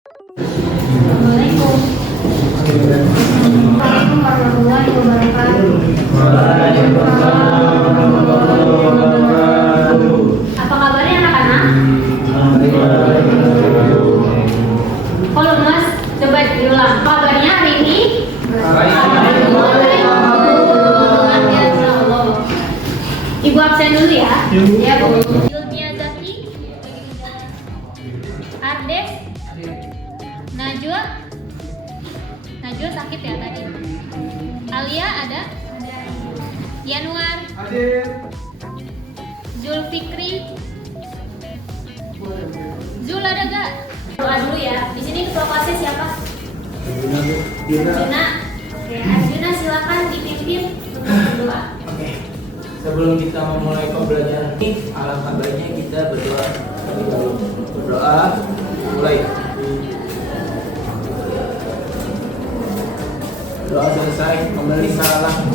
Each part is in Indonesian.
Assalamualaikum. Assalamualaikum warahmatullahi wabarakatuh. Waalaikumsalam warahmatullahi wabarakatuh. Apa kabarnya anak-anak? Kalau Mas, coba diulang. Kabarnya hari ini? Ibu absen dulu ya. Ya, Bu. Ilmia Zaki, Ardes, Najwa sakit ya tadi. Alia ada? Yanuar, Zulfikri, Zul ada gak? Doa dulu ya. Di sini ketua kelasnya siapa? Arjuna. Oke, Arjuna silakan dipimpin untuk berdoa. Oke. Sebelum kita memulai pembelajaran ini, alangkah baiknya kita berdoa terlebih dahulu. Berdoa, mulai. Doa selesai, kembali salam.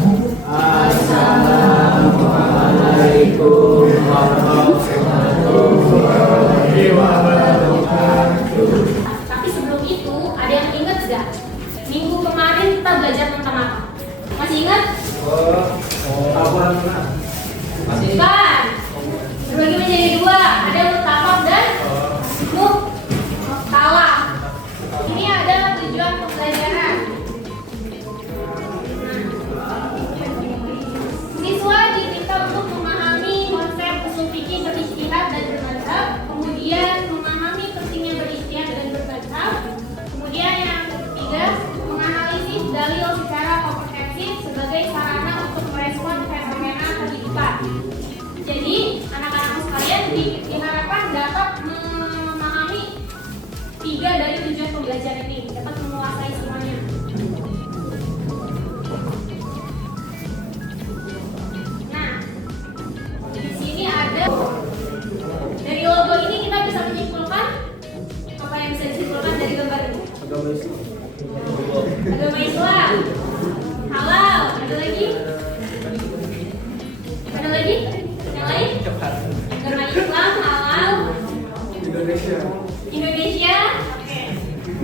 Assalamualaikum warahmatullahi wabarakatuh. Tapi sebelum itu, ada yang ingat gak? Minggu kemarin kita belajar tentang apa? Masih ingat? Laporan masih Bukan. Berbagi menjadi dua. Ada mutafak dan muhtalah. Ini adalah tujuan pembelajaran. Siswa diminta untuk memahami konsep usul fikih berijtihad dan bermadzhab, kemudian memahami pentingnya berijtihad dan bermadzhab, kemudian yang ketiga menganalisis dalil secara komprehensif sebagai sarana untuk merespon fenomena kehidupan. Jadi anak-anak sekalian diharapkan dapat memahami 3 dari tujuan pembelajaran ini, dapat menguasai semuanya. Di sini ada dari logo ini kita bisa menyimpulkan apa yang bisa disimpulkan dari gambar ini? agama Islam. Agama Islam, halal, ada lagi? Ada lagi? Yang lain? Cepat. Agama Islam, halal, Indonesia. Indonesia. Oke.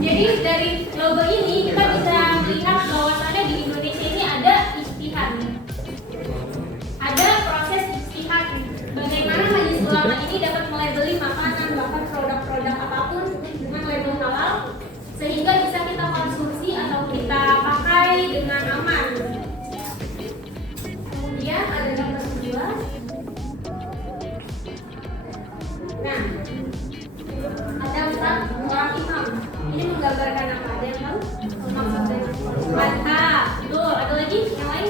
Jadi dari logo ini kita bisa melihat bahwasannya di Indonesia ini ada ijtihad. Ada proses ijtihad. Bagaimana majelis ulama ini dapat melabeli makanan bahkan produk-produk apapun dengan label halal sehingga bisa kita konsumsi atau kita pakai dengan aman. Kemudian ada gambar kedua. Nah, ada 4 orang imam. Ini menggambarkan apa? Ada yang tahu? Maksudnya mantap. Betul. Ada lagi yang lain?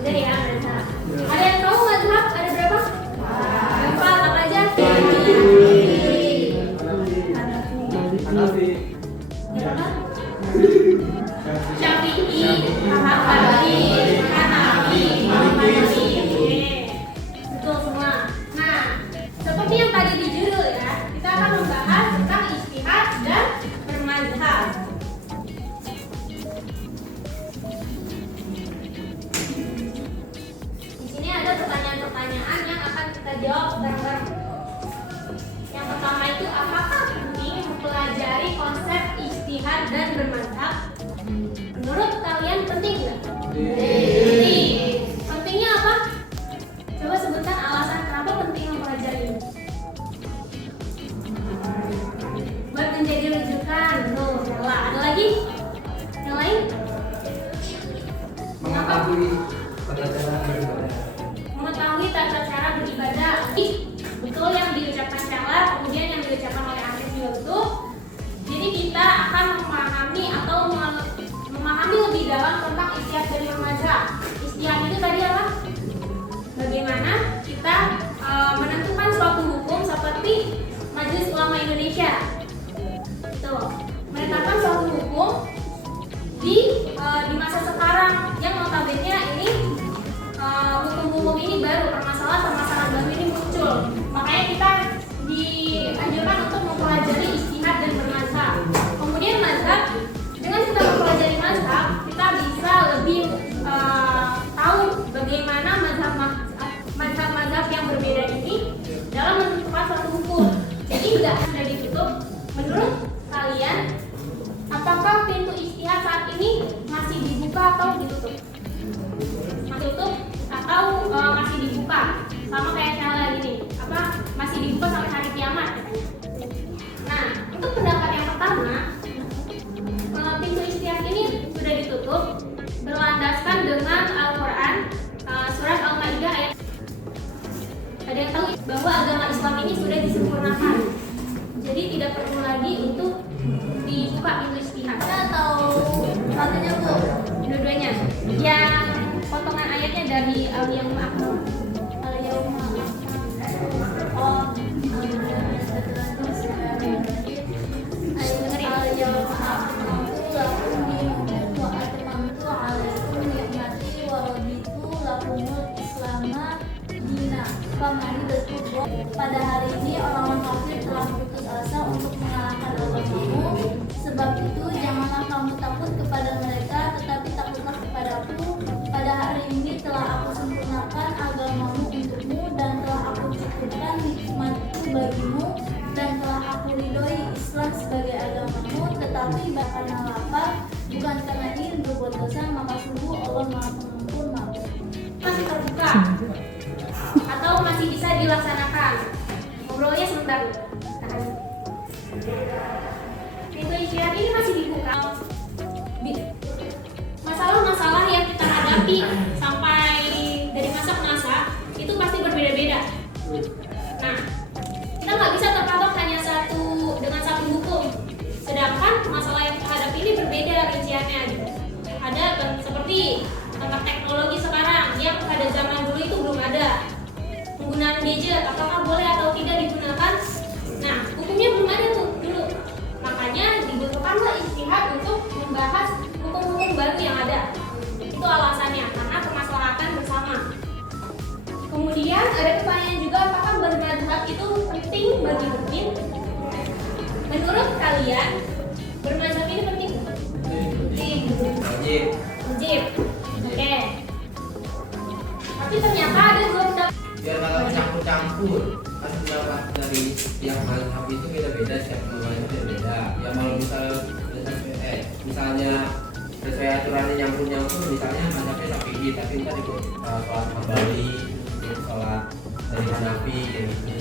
Udah ya, mantap. Ada yang tahu mazhab ada berapa? 4. Apa aja? Hanafi. Berapa? Syafi'i, Hanafi, Maliki. Betul semua. Nah, seperti yang tadi di judul ya, kita akan membahas tentang ijtihad dan bermazhab. Di sini ada pertanyaan-pertanyaan yang akan kita jawab bareng-bareng. Yang pertama itu, apakah penting mempelajari konsep ijtihad dan bermazhab? Menurut kalian penting nggak? Penting. Pentingnya apa? Coba sebutkan alasan kenapa penting mempelajari ini. Buat menjadi rujukan. Tuh, salah. Ada lagi? Yang lain? Mengetahui tata cara beribadah. Mengetahui tata cara beribadah. Betul yang diucapkan Syahlar, kemudian yang diucapkan oleh Arif juga betul. Jadi kita akan memahami atau memahami lebih dalam tentang ijtihad dan bermazhab. Ijtihad itu tadi apa? Bagaimana kita menentukan suatu hukum seperti Majelis Ulama Indonesia. Tuh, menetapkan suatu hukum di masa sekarang yang notabene ini hukum-hukum ini baru, permasalahan baru ini muncul. Makanya kita dianjurkan untuk mempelajari ijtihad dan bermazhab. Kemudian mazhab, dengan kita mempelajari mazhab, kita bisa lebih tahu bagaimana mazhab-mazhab yang berbeda ini dalam menentukan suatu hukum. bahwa agama Islam ini sudah disempurnakan. Jadi tidak perlu lagi untuk dibuka pintu istihad. Atau katanya Bu, dua-duanya. Yang potongan ayatnya dari Al-Yauma Akmaltu. Al-Yauma Akmaltu. Oh, pada hari ini orang-orang kafir telah putus asa untuk mengalahkan agamamu. Sebab itu janganlah kamu takut kepada mereka, tetapi takutlah kepadaku. Pada hari ini telah aku sempurnakan agamamu untukmu, dan telah aku cukupkan nikmatku bagimu, dan telah aku ridhoi Islam sebagai agamamu. Tetapi karena lapar, bukan karena ingin berbuat dosa, maka sungguh Allah Maha Pengampun maaf. Masih terbuka atau masih bisa dilaksanakan. Ngobrolnya sebentar. Tahan. Pintu istihad ini masih dibuka. Masalah-masalah yang kita hadapi sampai dari masa ke masa itu pasti berbeda-beda. Nah, kita nggak bisa terpatok hanya dengan satu hukum. Sedangkan masalah yang kita hadapi ini berbeda rinciannya. Ada seperti tentang teknologi sekarang yang pada zaman dulu itu belum ada. Penggunaan gadget, apakah boleh atau tidak digunakan? Nah, hukumnya belum ada tuh dulu. Makanya dibutuhkanlah istihad untuk membahas hukum-hukum baru yang ada. Itu alasannya, karena permasalahan bersama. Kemudian ada pertanyaan juga, apakah bermadzhab itu penting bagi mukmin? Menurut kalian, bermadzhab ini penting? Penting. Wajib. Oke. Tapi ternyata ada dua pendapat. Biar nggak campur-campur, kan pendapat dari yang mazhab itu beda-beda, setiap mazhab beda. Ya kalau misalnya sesuai aturannya nyampur-nyampur, misalnya mazhabnya Syafi'i, tapi kita ikut sholat Hambali, ikut sholat dari Hanafi, kayak gitu.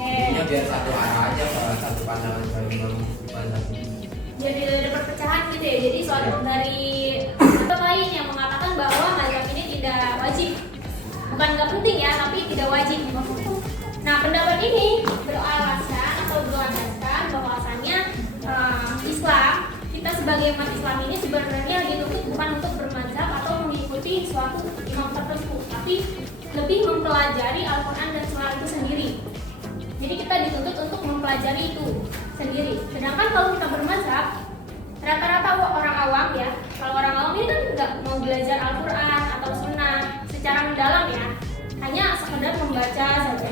Intinya biar satu arah aja, satu pandangan dari mazhab ini. Jadi ada perpecahan gitu ya. Jadi soal dari pendapat lain yang mengatakan bahwa mazhab ini tidak wajib. Bukan nggak penting ya, tapi tidak wajib. Nah, pendapat ini beralasan atau berlandaskan bahwasannya Islam, kita sebagai umat Islam ini sebenarnya dituntut bukan untuk bermadzhab atau mengikuti suatu imam tertentu, tapi lebih mempelajari Al-Quran dan Sunnah itu sendiri. Jadi kita dituntut untuk mempelajari itu sendiri. Sedangkan kalau kita bermadzhab, rata-rata orang awam ya, kalau orang awam ini kan nggak mau belajar Al-Quran atau Sunnah secara mendalam ya, hanya sekedar membaca saja.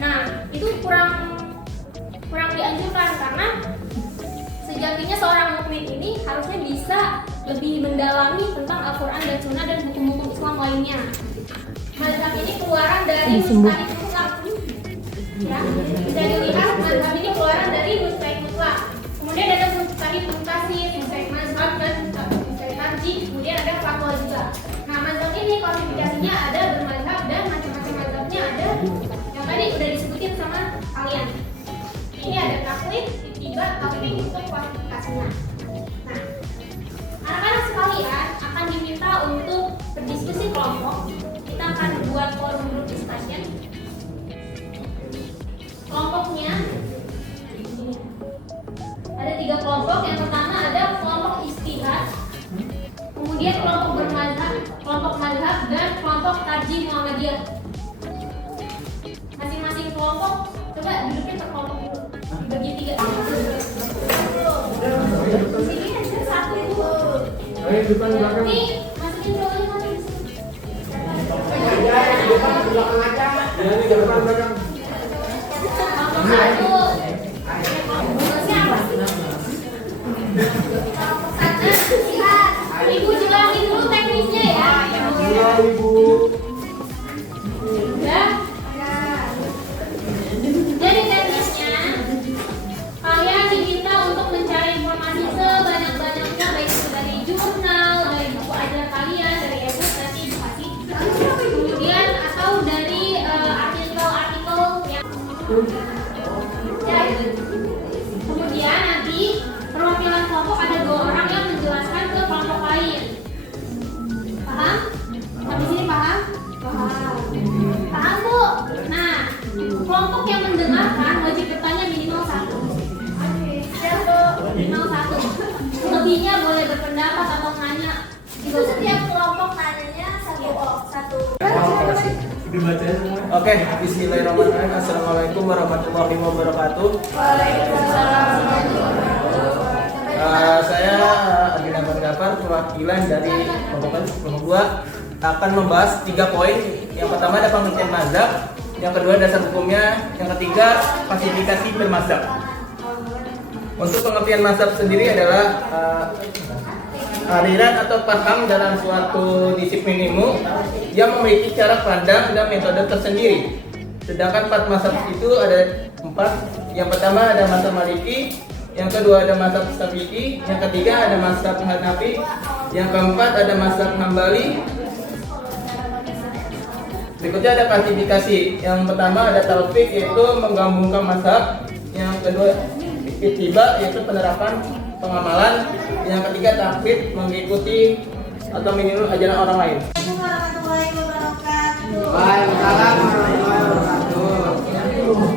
Nah, itu kurang dianjurkan, karena sejatinya seorang mukmin ini harusnya bisa lebih mendalami tentang Al-Quran dan Sunnah dan hukum-hukum Islam lainnya. Mazhab ini keluaran dari Mustahik Mutlak. Ya, bisa dilihat mazhab ini keluaran dari Mustahik Mutlak. Kemudian ada Mustahik Muntasir, Mustahik Mazhab, dan Mustahik Tarjih. Kemudian ada fatwa juga. Nah, mazhab ini klasifikasinya ada bermazhab dan macam-macam mazhabnya ada. Yang tadi udah disebutin sama kalian. Ini ada taklid, ittiba, tauhid untuk klasifikasinya. Nah, anak-anak sekalian akan diminta untuk berdiskusi kelompok. Kita akan buat forum group discussion. Kelompoknya ada 3 kelompok. Yang pertama ada kelompok istihad, kemudian kelompok bermazhab, kelompok mazhab, dan kelompok tarjih Muhammadiyah. Masing-masing kelompok coba duduknya per kelompok dulu, dibagi 3. Sini ada 1 dulu. Ini masukin dulu di sini. Kelompok 1. Ibu jelasin dulu teknisnya ya. Udah? Jadi teknisnya kalian diminta untuk mencari informasi sebanyak-banyaknya, baik itu dari jurnal, dari buku ajar kalian, dari e-book, nanti edukasi, kemudian atau dari artikel-artikel yang kemudian nanti perwakilan kelompok ada 2 orang yang menjelaskan ke kelompok lain. Paham? Sampai sini paham? Paham. Paham Bu? Nah, kelompok yang mendengarkan wajib bertanya minimal 1. Minimal 1. Lebihnya boleh berpendapat atau nanya. Itu setiap kelompok nanyanya satu. Oke, bismillahirrahmanirrahim. Assalamualaikum warahmatullahi wabarakatuh. Saya Agenda Gafar, perwakilan dari kelompok 2 akan membahas 3 poin. Yang pertama ada pengertian mazhab, yang kedua dasar hukumnya, yang ketiga klasifikasi bermazhab. Untuk pengertian mazhab sendiri adalah aliran atau paham dalam suatu disiplin ilmu yang memiliki cara pandang dan metode tersendiri. Sedangkan 4 mazhab itu ada 4. Yang pertama ada mazhab Maliki, yang kedua ada mazhab Syafi'i, yang ketiga ada mazhab Hanafi, yang keempat ada mazhab Hambali. Berikutnya ada klasifikasi. Yang pertama ada talfiq, yaitu menggabungkan mazhab. Yang kedua ittiba, yaitu penerapan pengamalan. Yang ketiga taklid, mengikuti atau meniru ajaran orang lain. Assalamualaikum warahmatullahi wabarakatuh. Waalaikumsalam warahmatullahi wabarakatuh.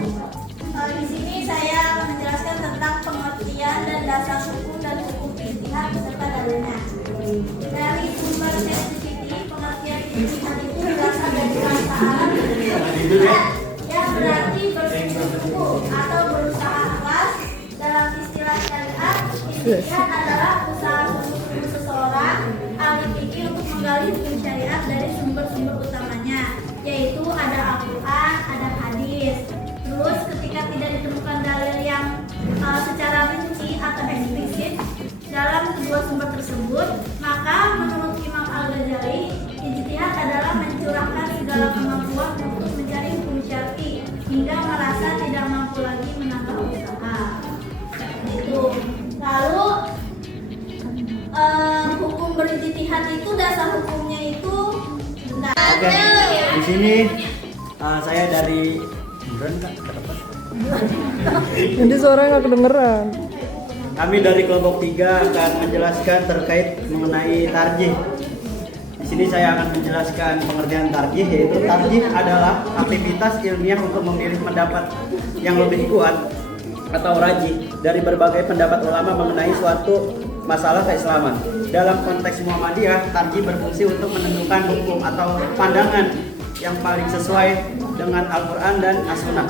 Di sini saya akan menjelaskan tentang pengertian dan dasar hukum dan hukum ijtihad beserta dalilnya. Dari sumber sensitivity, pengertian ijtihad itu berasal dari bahasa Arab ijtihad, yang berarti bersungguh-sungguh atau berusaha keras. Dalam istilah syariat, ijtihad adalah usaha sungguh-sungguh seseorang ahli fikih untuk menggali hukum syariat dari sumber-sumber utamanya, yaitu ada Al-Quran, ada hadis. Terus ketika tidak ditemukan dalil yang secara rinci atau eksplisit dalam kedua sumber tersebut, maka menurut Imam Al-Ghazali, ijtihad adalah mencurahkan segala kemampuan untuk mencari hukum syar'i hingga merasa tidak mampu lagi menambah usaha. Itu. Lalu hukum berijtihad itu dasar hukumnya itu Oke, di sini saya dari Nanti suara nggak kedengeran. kami dari kelompok 3 akan menjelaskan terkait mengenai tarjih. Di sini saya akan menjelaskan pengertian tarjih, yaitu tarjih adalah aktivitas ilmiah untuk memilih pendapat yang lebih kuat atau rajih dari berbagai pendapat ulama mengenai suatu masalah keislaman. Dalam konteks Muhammadiyah, tarjih berfungsi untuk menentukan hukum atau pandangan yang paling sesuai dengan Al-Quran dan As-Sunnah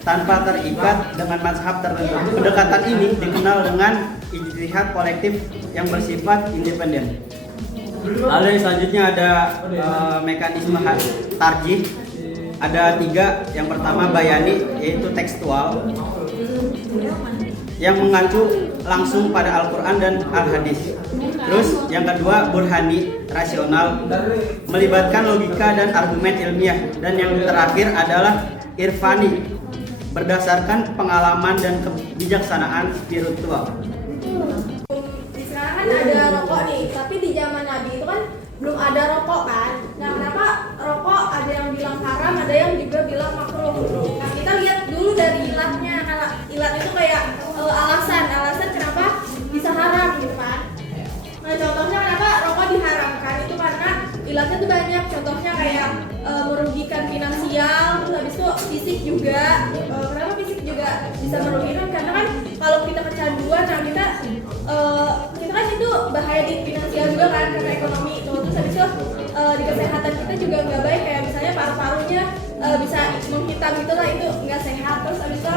tanpa terikat dengan mazhab tertentu. Pendekatan ini dikenal dengan ijtihad kolektif yang bersifat independen. Lalu yang selanjutnya ada mekanisme tarjih. Ada 3. Yang pertama bayani, yaitu tekstual, yang mengacu langsung pada Al-Quran dan Al-Hadis. Terus yang kedua burhani, rasional, melibatkan logika dan argumen ilmiah. Dan yang terakhir adalah irfani, berdasarkan pengalaman dan kebijaksanaan spiritual. Sekarang kan ada rokok nih, tapi di zaman Nabi itu kan belum ada rokok kan. Nah, kenapa rokok ada yang bilang haram, ada yang juga bilang makruh. Nah, kita lihat dulu dari ilatnya. Karena ilat itu kayak alasan kenapa bisa haram gitu kan. Nah, contohnya kenapa rokok diharamkan itu karena ilatnya tuh banyak. Contohnya kayak merugikan finansial, terus habis itu fisik juga. Kenapa fisik juga bisa merugikan? Karena kan kalau kita kecanduan, nah kita kan itu bahaya di finansial juga kan, karena ekonomi itu. Terus habis itu di kesehatan kita juga nggak baik, kayak misalnya paru-parunya bisa menghitam gitu lah, itu nggak sehat. Terus habis itu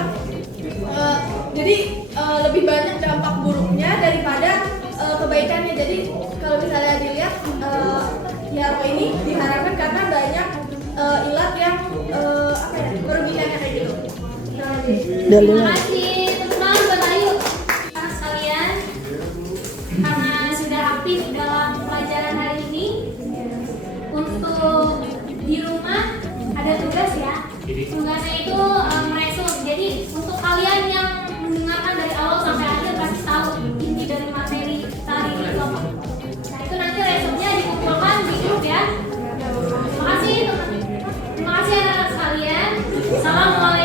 jadi lebih banyak dampak buruknya daripada kebaikannya. Jadi kalau misalnya dilihat ya rokok ini diharapkan karena banyak ilat yang merugikannya kayak gitu. Terima kasih teman-teman buat Ayu. Sekalian, karena sudah aktif dalam pelajaran hari ini, untuk di rumah ada tugas ya. Tugasnya itu meresum. Jadi untuk kalian yang mendengarkan dari awal sampai akhir pasti tahu inti dari materi tadi ini kelompok. Nah itu nanti resumnya dikumpulkan di grup ya. Terima kasih anak-anak sekalian. Assalamualaikum.